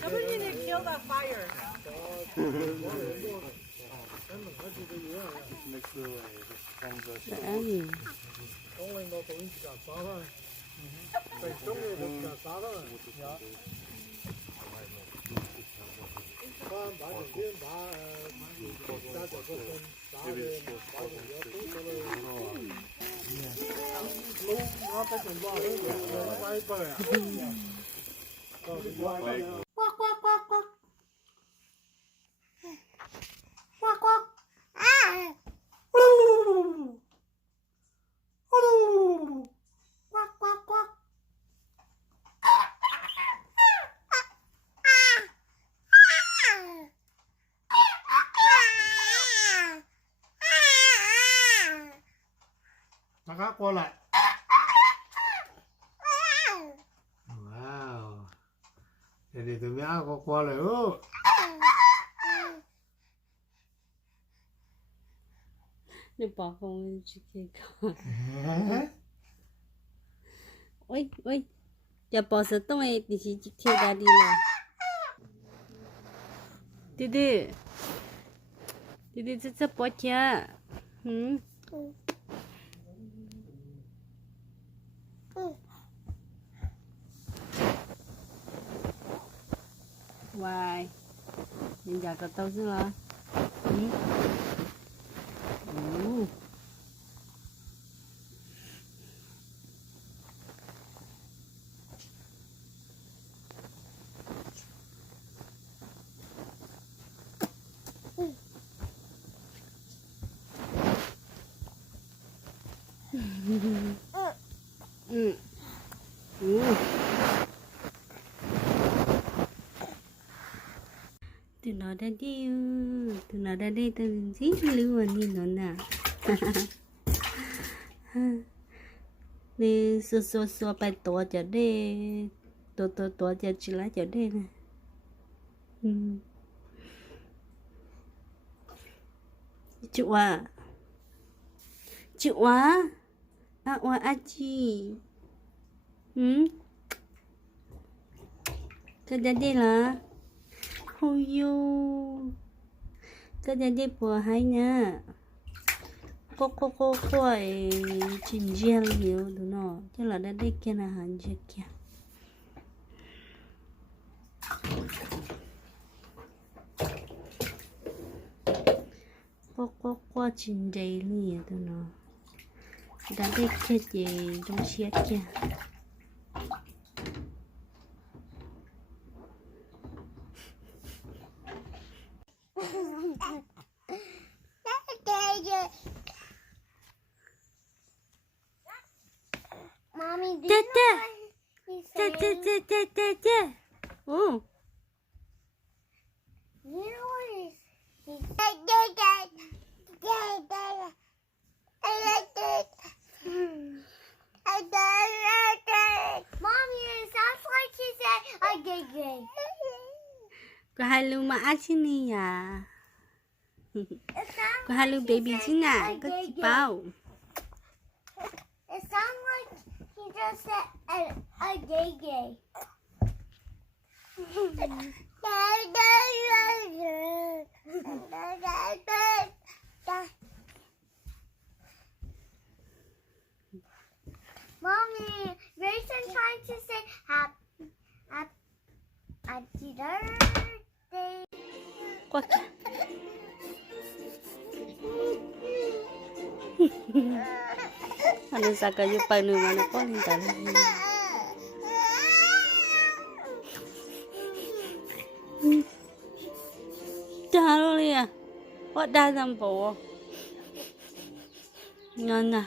Somebody kill that fire. Kakak qua lại. Wow. Để tụi bé qua lại. Để bỏ không chịu con. Ôi ôi, giờ bỏ sợ tung ấy thì chỉ theo ra đi là. Đi sẽ bỏ chưa? Why? Nhìn giờ có tao chứ là. Tụi nó đã đi, tụi nó đã đi từ gì luôn nhìn nó nè. Đi xua bài tổ cho đây, tổ cho chỉ lá cho đây nè. Chịu à, chị, cái đây là. Ôi yo, cái này đi bùa hay nha, có chín gel nhiều đúng không? Chứ là đã đi kia là hàng gì kia, có chín gel nhiều đúng không? Đã đi kia gì trong xe kia. Mommy, do Oh. you know what he's Mommy, it sounds like he said a gay. Có hai lưu mã chứ nè à. Có hai lưu baby chứ nè, có chị bao. It sounds like he just said a gay. Mommy, Grayson trying to say happy birthday. Quất. Ano sa kayo pa naman ako lintal. Chalo liya. What does them for? Ngon à.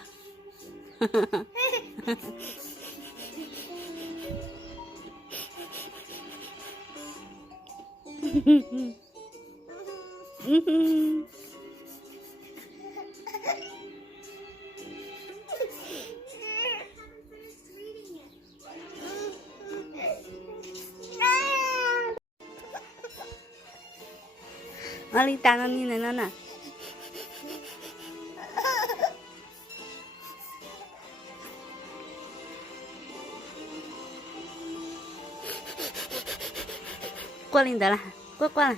Alita nó như này nó nè. qua lên đó là qua là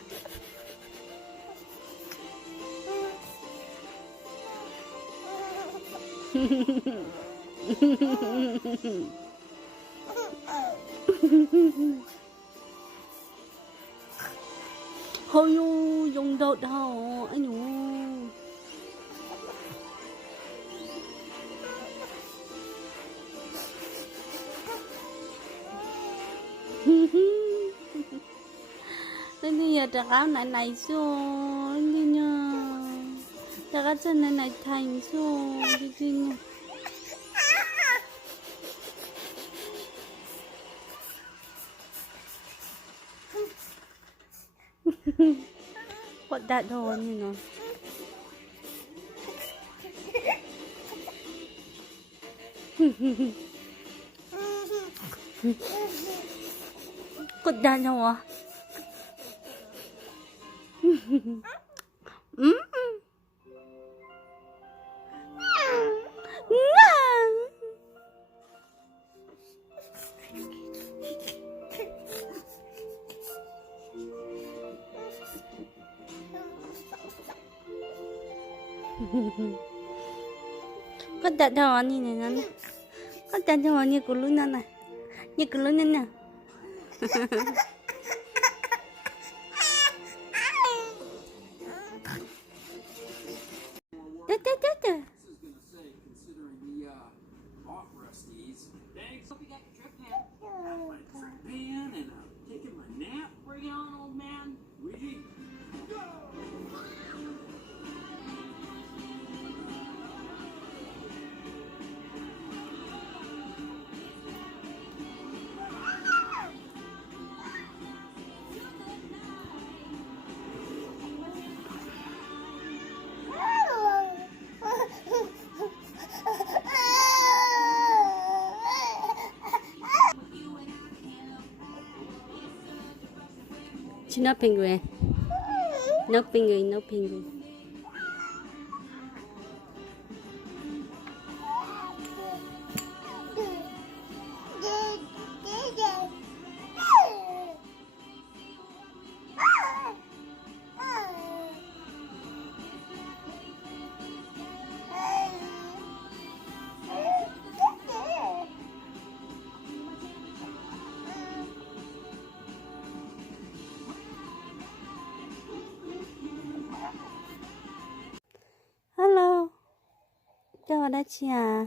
Ôi呦, dùng đột hầu anh nhủ. Lên đi giờ trạc áo này xuống lên đi nha. Trạc áo chân này thành xuống đi đi nha. What that door, you know. What that door? Có đặt đồ như này nè, có đặt đồ như của Luna nè, như của Luna nè. Đó. Pan and taking my nap. Bring it on, old man. Luigi, go! She's not penguin. No penguin, no penguin. Hello. Chào đại chị à.